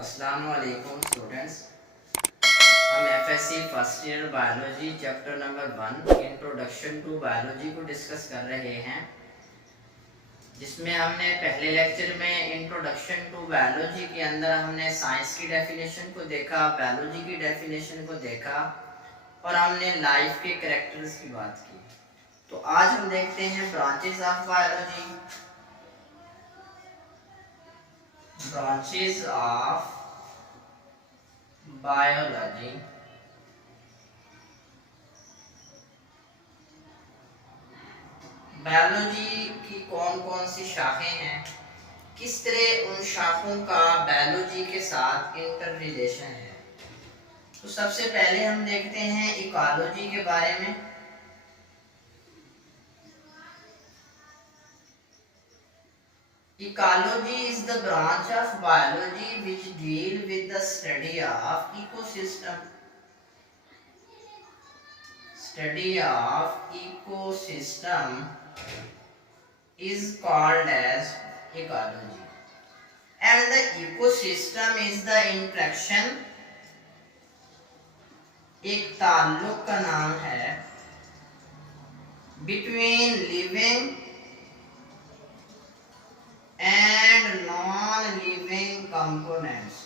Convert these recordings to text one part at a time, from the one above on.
अस्सलाम वालेकुम स्टूडेंट्स। हम FSc first year biology chapter number 1 introduction to biology को डिस्कस कर रहे हैं, जिसमें हमने पहले लेक्चर में इंट्रोडक्शन टू बायोलॉजी के अंदर हमने साइंस की डेफिनेशन को देखा, बायोलॉजी की डेफिनेशन को देखा और हमने लाइफ के कैरेक्टर्स की बात की। तो आज हम देखते हैं branches of biology. branches of biology। Biology की कौन कौन सी शाखें हैं, किस तरह उन शाखों का बायोलॉजी के साथ इंटर रिलेशन है। तो सबसे पहले हम देखते हैं इकोलॉजी के बारे में। Ecology is the branch of biology which deal with the study of ecosystem. Study of ecosystem is called as ecology. And the ecosystem is the interaction, एक ताल्लुक का नाम है, between living and non-living components।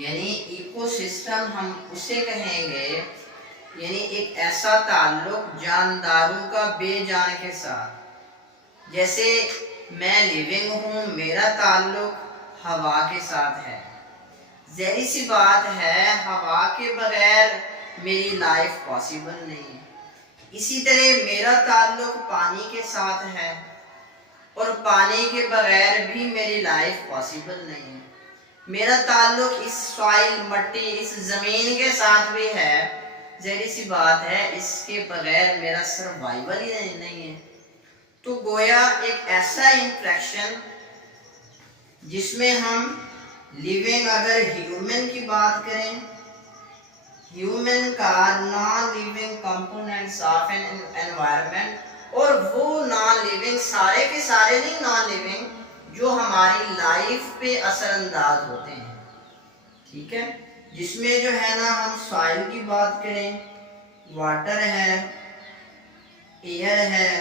यानी ecosystem हम उसे कहेंगे, यानी एक ऐसा ताल्लुक जानदारों का बेजान के साथ। जैसे मैं लिविंग हूँ, मेरा ताल्लुक हवा के साथ है। ज़ाहिर सी बात है, हवा के बगैर मेरी लाइफ पॉसिबल नहीं है। इसी तरह मेरा ताल्लुक पानी के साथ है और पानी के बगैर भी मेरी लाइफ पॉसिबल नहीं है। मेरा ताल्लुक इस सॉइल, मट्टी, इस ज़मीन के साथ भी है। ज़ाहिर सी बात है, इसके बगैर मेरा सर्वाइवल ही नहीं है। तो गोया एक ऐसा इंटरेक्शन जिसमें हम लिविंग, अगर ह्यूमन की बात करें, ह्यूमन का non living components of an environment, और वो नॉन लिविंग सारे के सारे नहीं, नॉन लिविंग जो हमारी लाइफ पे असरअंदाज होते हैं, ठीक है। जिसमें जो है ना, हम सॉइल की बात करें, वाटर है, एयर है,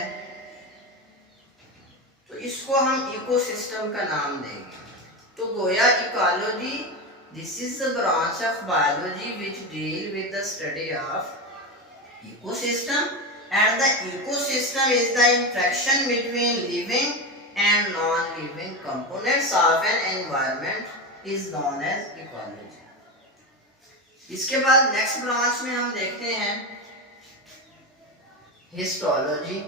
तो इसको हम इकोसिस्टम का नाम देंगे। तो गोया ecology, this is the branch of biology which deal with the study of ecosystem, and the ecosystem is the interaction between living and non-living components of an environment is known as ecology। इसके बाद next branch में हम देखते हैं histology.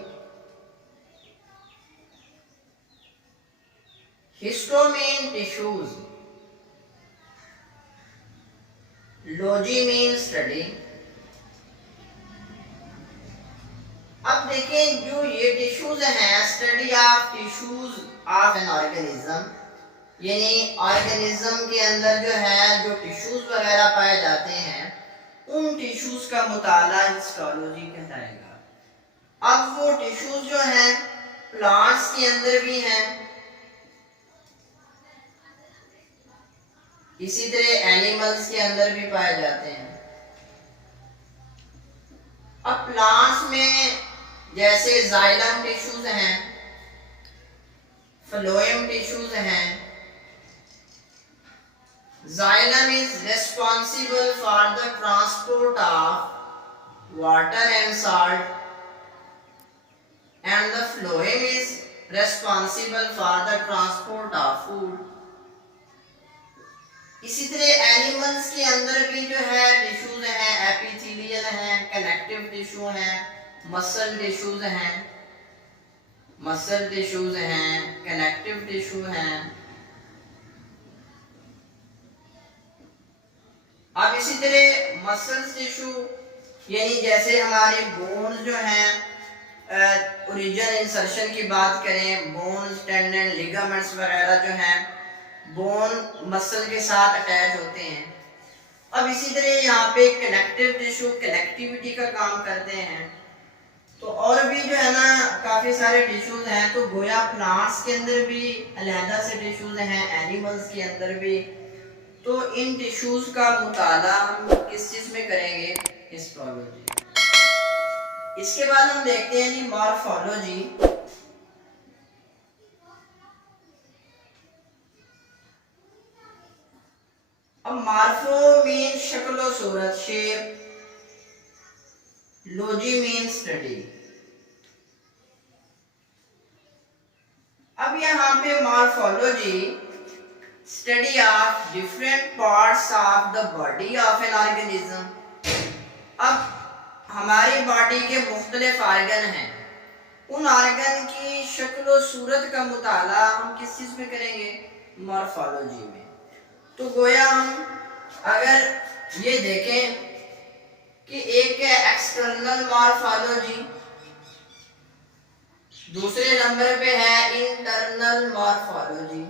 Histo mean tissues, logy mean study. अब देखें, जो ये टिश्यूज हैं, study of tissues of an organism, यानी ऑर्गेनिज्म के अंदर जो है, जो टिश्यूज वगैरह पाए जाते हैं, उन टिश्यूज का मुताला हिस्टोलॉजी कहलाएगा। अब वो टिश्यूज जो हैं, प्लांट्स के अंदर भी हैं, इसी तरह एनिमल्स के अंदर भी पाए जाते हैं। अब प्लांट्स में जैसे जाइलम टिश्यूज हैं, फ्लोएम टिश्यूज हैं। Xylem is responsible for the transport of water and salt, and the phloem is responsible for the transport of food. इसी तरह एनिमल्स के अंदर भी जो है टिश्यूज हैं, एपिथेलियल हैं, कनेक्टिव टिश्यू हैं, मसल टिश्यूज हैं, मसल टिश्यूज हैं, कनेक्टिव टिश्यू हैं। अब इसी तरह मसल टिश्यू, यानी जैसे हमारे बोन्स जो हैं, ओरिजिन इंसर्शन की बात करें, बोन्स, टेंडन, लिगामेंट्स वगैरह जो हैं, बोन मसल के साथ अटैच होते हैं। अब इसी तरह यहाँ पे कनेक्टिव टिश्यू कनेक्टिविटी का काम करते हैं। तो और भी जो है ना काफी सारे टिश्यूज हैं, तो गोया प्लांट्स के अंदर भी अलहदा से टिश्यूज हैं, एनिमल्स के अंदर भी। तो इन टिश्यूज का मुताला हम किस चीज में करेंगे? हिस्टोलॉजी। इसके बाद हम देखते हैं जी मॉर्फोलॉजी। अब मार्फो मीन शक्ल सूरत, शेप, लॉजी मीन स्टडी। अब यहाँ पे morphology study of different parts of the body of an organism. अब हमारी बॉडी के मुख्तलिफ आर्गन हैं, उन आर्गन की शक्ल सूरत का मुताला हम किस चीज में करेंगे? मॉर्फोलॉजी में। तो गोया हम अगर ये देखें कि एक है एक्सटर्नल मॉर्फोलॉजी, दूसरे नंबर पे है इंटरनल मॉर्फोलॉजी।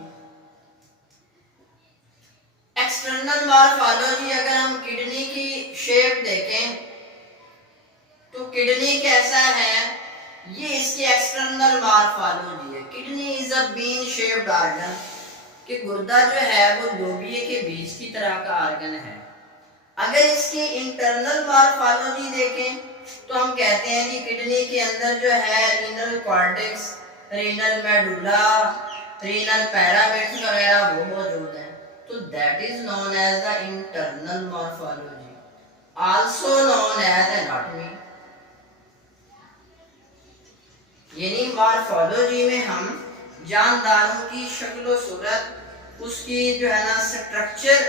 एक्सटर्नल मॉर्फोलॉजी अगर हम किडनी की शेप देखें तो किडनी कैसा है, ये इसकी एक्सटर्नल मॉर्फोलॉजी है। Kidney is a bean shaped organ, कि गुर्दा जो है वो लोबिये के बीज की तरह का ऑर्गन है। अगर इसकी इंटरनल मॉर्फोलॉजी देखें तो हम कहते हैं कि किडनी के अंदर जो है renal cortex, renal medulla, renal pyramids वगैरह वो मौजूद हैं। तो that is known as the internal morphology, also known as anatomy. यानी मॉर्फोलॉजी में हम जानदारों की शक्ल सूरत, उसकी जो है ना स्ट्रक्चर,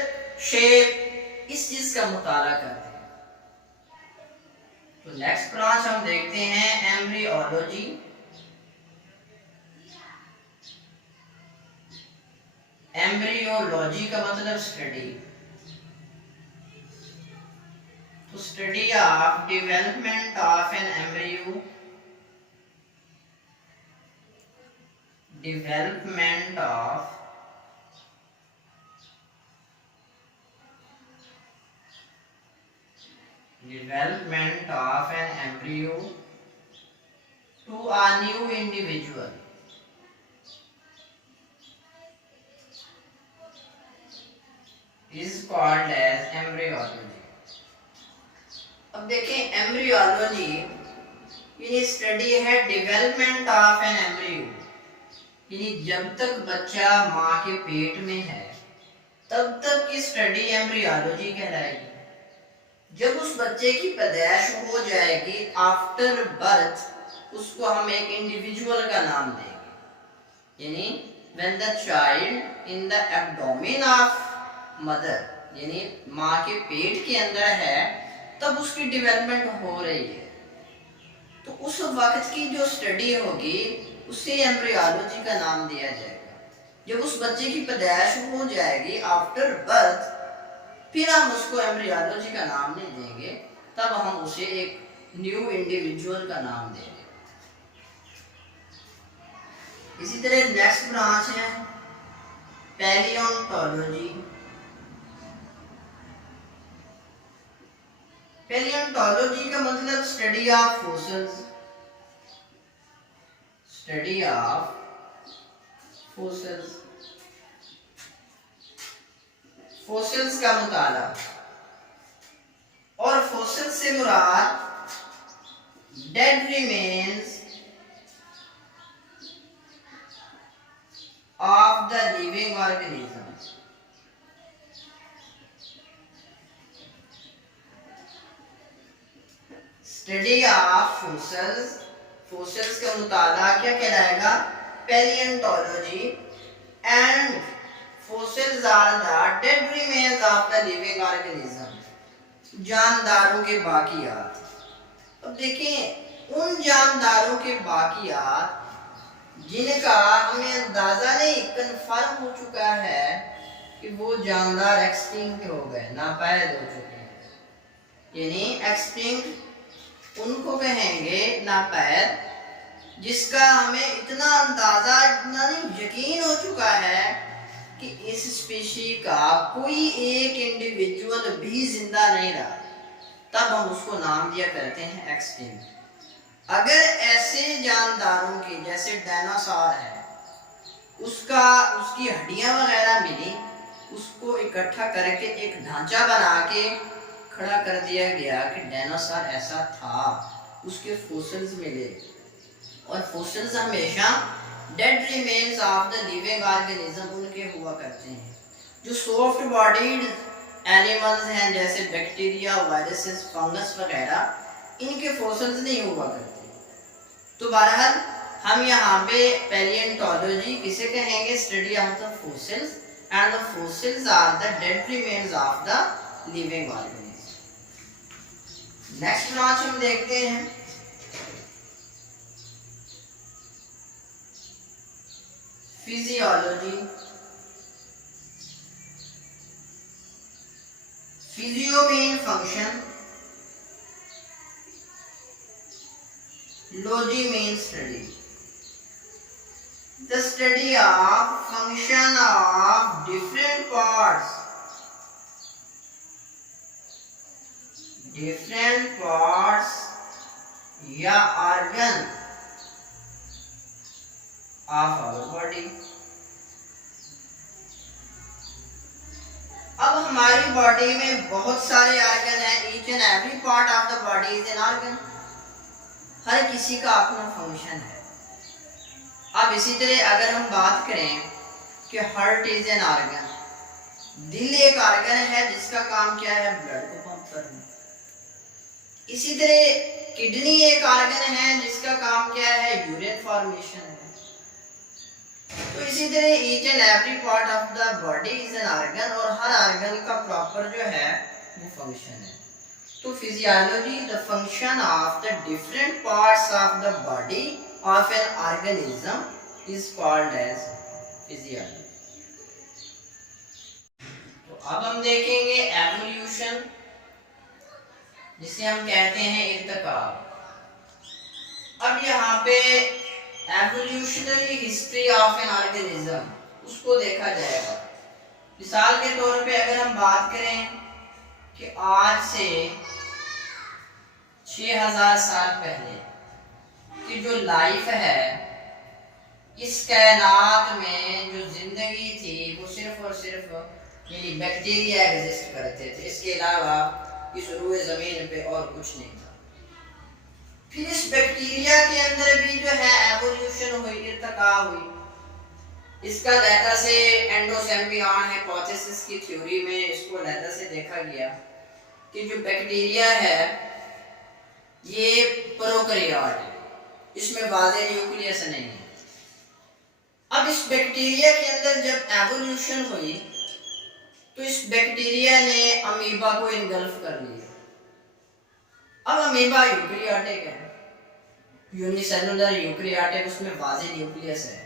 शेप, इस चीज का मुताला करते हैं। तो नेक्स्ट ब्रांच हम देखते हैं एम्ब्रियोलॉजी। एम्ब्रियोलॉजी का मतलब स्टडी, तो study of development of an embryo, development of an embryo to a new individual is called as embryology। अब देखें एम्ब्रियोलॉजी यानी स्टडी है डेवलपमेंट ऑफ एन एम्ब्रियो, यानी जब तक बच्चा माँ के पेट में है तब तक की स्टडी एम्ब्रियोलॉजी कहलाएगी। जब उस बच्चे की पैदाइश हो जाएगी आफ्टर बर्थ, उसको हम एक इंडिविजुअल का नाम देंगे। यानी when the child in the abdomen of mother, यानी माँ के पेट के अंदर है तब उसकी डेवलपमेंट हो रही है, तो उस वक्त की जो स्टडी होगी उसे एम्ब्रियोलॉजी का नाम दिया जाएगा। जब उस बच्चे की पैदाइश हो जाएगी आफ्टर बर्थ, फिर हम उसको एम्ब्रियोलॉजी का नाम नहीं देंगे, तब हम उसे एक न्यू इंडिविजुअल का नाम देंगे। इसी तरह नेक्स्ट ब्रांच है पैलियोंटोलॉजी। पैलियोंटोलॉजी का मतलब study of fossils, study of fossils, fossils का मुताला। और फॉसिल्स से मुराद dead remains of the living organism. Study of fossils, fossils का मुताला क्या कहलाएगा? Palaeontology. And fossils are the dead remains of the living organism, जानदारों के बाकियात। अब देखें उन जानदारों के बाकियात जिनका हमें अंदाजा नहीं, कंफर्म हो चुका है कि वो जानदार एक्सटिंक्ट हो गए, नापैद हो चुके हैं। यानी एक्सटिंक्ट उनको कहेंगे नापैद जिसका हमें इतना अंदाजा, इतना नहीं यकीन हो चुका है कि इस स्पीशी का कोई एक इंडिविजुअल भी जिंदा नहीं रहा, तब हम उसको नाम दिया करते हैं एक्सटिंक्ट। अगर ऐसे जानदारों की जैसे डायनासोर है, उसकी हड्डियां वगैरह मिली, उसको इकट्ठा करके एक ढांचा बना के खड़ा कर दिया गया कि डायनासोर ऐसा था, उसके फोसिल्स मिले। और फोसिल्स हमेशा dead remains of the living organism उनके हुआ करते हैं। जो सॉफ्ट बॉडीड एनिमल्स हैं जैसे बैक्टीरिया, वायरसेस, फंगस वगैरह, इनके फोसिल्स नहीं हुआ करते। तो बहरहाल हम यहाँ पे पैलियोंटोलॉजी किसे कहेंगे? Study of the fossils, and the fossils are the dead remains of the living organism. Next branch हम देखते हैं physiology. Physio mean function, logy means study. The study of function of different parts या organ of our body। अब हमारी body में बहुत सारे organ हैं। Each and every part of the body is an organ. हर किसी का अपना फंक्शन है। अब इसी तरह अगर हम बात करें कि हार्ट इज एन ऑर्गन, दिल एक ऑर्गन है जिसका काम क्या है? ब्लड को पंप करना। इसी तरह किडनी एक ऑर्गन है जिसका काम क्या है? यूरिन फॉर्मेशन है। तो इसी तरह each and every part of the body is an organ, और हर ऑर्गन का प्रॉपर जो है वो फंक्शन है। तो physiology the function of the different parts of the body of an organism is called as physiology. तो अब हम देखेंगे एवोल्यूशन, जिसे हम कहते हैं इर्तिकाब। अब यहाँ पे evolutionary history of an organism उसको देखा जाएगा। मिसाल के तौर पे अगर हम बात करें कि आज से 6000 साल पहले की जो लाइफ है, इस कायनात में जो जिंदगी थी वो सिर्फ और सिर्फ यानी बैक्टीरिया एग्जिस्ट करते थे। इसके अलावा इस रूए जमीन पे और कुछ नहीं था। फिर इस बैक्टीरिया के अंदर भी जो है एवोल्यूशन हुई, इर्तिका हुई। इसका लहदा से एंडोसिम्बियन हाइपोथेसिस की थ्योरी में इसको लहदा से देखा गया कि जो बैक्टीरिया है ये प्रोकैरियोट है, इसमें वाज़ेह न्यूक्लियस नहीं है। अब इस बैक्टीरिया के अंदर जब एवोल्यूशन हुई तो इस बैक्टीरिया ने अमीबा को इनगल्फ कर लिया। अब अमीबा यूकैरियोटिक है, यूनिसेलुलर यूकैरियोटिक, उसमें वाज़ेह न्यूक्लियस है।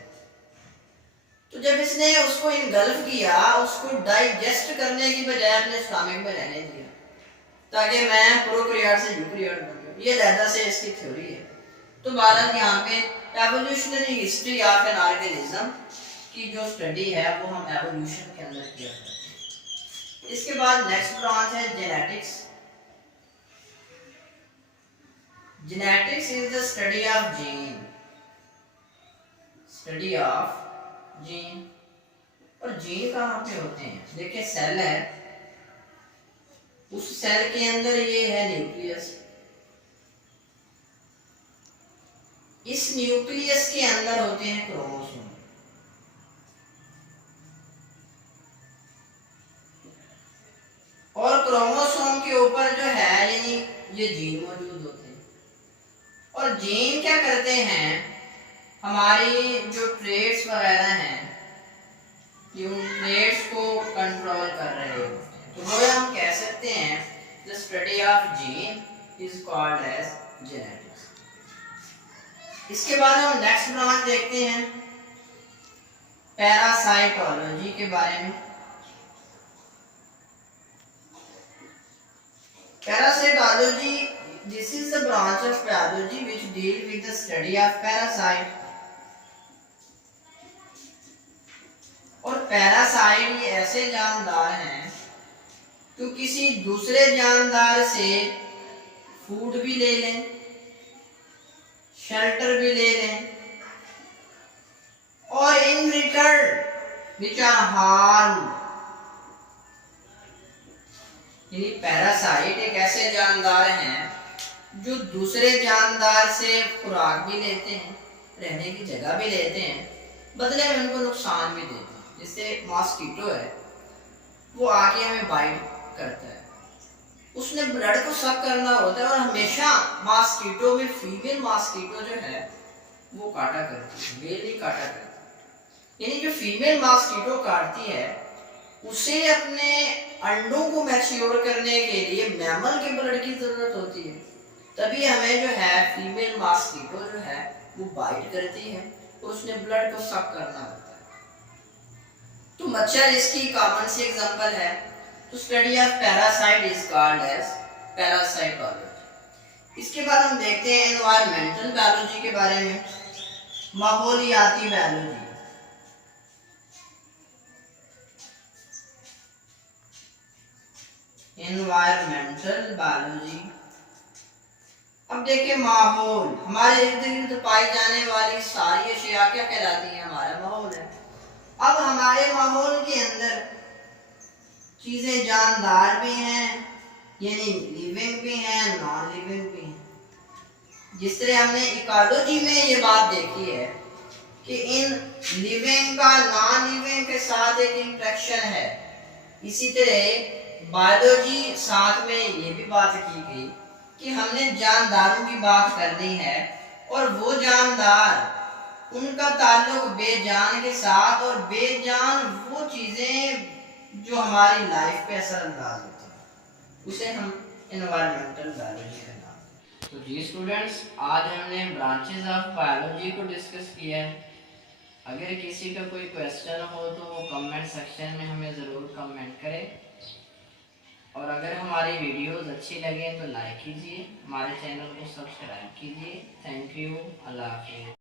तो जब इसने उसको इनगल्फ किया, उसको डाइजेस्ट करने की बजाय अपने स्टमक में रहने दिया ताकि मैं प्रोकैरियोट से यूकैरियोट बन जाऊं। ये लहदा से इसकी थ्योरी है। तो बहरहाल यहाँ पे evolutionary history of an organism की जो स्टडी है वो हम एवोल्यूशन के अंदर किया करते हैं। इसके बाद नेक्स्ट ब्रांच है genetics. Genetics is the study of gene, study of gene. और जीन कहाँ पे होते हैं? देखिए सेल है, उस सेल के अंदर ये है न्यूक्लियस। इस न्यूक्लियस के अंदर होते हैं क्रोमोसोम। और क्रोमोसोम के ऊपर जो है यानी ये जीन मौजूद होते हैं। और जीन क्या करते हैं? हमारी जो ट्रेड्स वगैरह हैं ये उन ट्रेड्स को कंट्रोल कर रहे होते हैं। तो वो हम कह सकते हैं the study of gene is called as genetics. इसके बाद हम नेक्स्ट ब्रांच देखते हैं पैरासाइटोलॉजी के बारे में। Parasitology, this is the branch of biology which deal with the study of parasite। और पैरासाइट ये ऐसे जानदार हैं जो किसी दूसरे जानदार से फूड भी ले लें शेल्टर भी ले लें, और in return which are harm, यानी पैरासाइट एक ऐसे जानदार हैं जो दूसरे जानदार से खुराक भी लेते हैं, रहने की जगह भी लेते हैं, बदले में उनको नुकसान भी देते हैं। जैसे मॉस्किटो है, वो आके हमें बाइट करता है, उसने ब्लड को सक करना होता है, और हमेशा मॉस्किटो में फीमेल मॉस्किटो जो है वो काटा करती है, मेल ही काटा करती है। यानी जो फीमेल मॉस्किटो काटती है उसे अपने अंडों को मैच्योर करने के लिए मैमल के ब्लड की जरूरत होती है, तभी हमें जो है फीमेल मॉस्किटो जो है वो बाइट करती है, तो उसने ब्लड को सक करना होता है। तो मच्छर इसकी कॉमन सी एग्जांपल है। तो study of parasite is called as parasitology. इसके बाद हम देखते हैं एनवायरमेंटल बायोलॉजी के बारे में, माहौलियाती बायोलॉजी। एनवायरमेंटल बायोलॉजी, अब देखिए माहौल, हमारे इर्द गिर्द पाई जाने वाली सारी अशिया क्या कहलाती है, हमारा माहौल है। अब हमारे माहौल के अंदर चीजें जानदार भी हैं, यानी लिविंग भी हैं, नॉन लिविंग भी हैं। जिस तरह हमने इकोलॉजी में ये बात देखी है कि इन लिविंग का नॉन लिविंग के साथ एक इंटरेक्शन है, इसी तरह बायोलॉजी साथ में ये भी बात की गई कि हमने जानदारों की बात करनी है, और वो जानदार उनका ताल्लुक बेजान के साथ, और बेजान वो चीजें जो हमारी लाइफ पे असर अंदाज होती हैं, उसे हम एनवायरमेंटल बायोलॉजी कहते हैं। तो जी स्टूडेंट्स, आज हमने ब्रांचेस ऑफ बायोलॉजी को डिस्कस किया है। अगर किसी का कोई क्वेश्चन हो तो वो कमेंट सेक्शन में हमें ज़रूर कमेंट करें, और अगर हमारी वीडियोस अच्छी लगे तो लाइक कीजिए, हमारे चैनल को सब्सक्राइब कीजिए। थैंक यू, अल्लाह हाफिज़।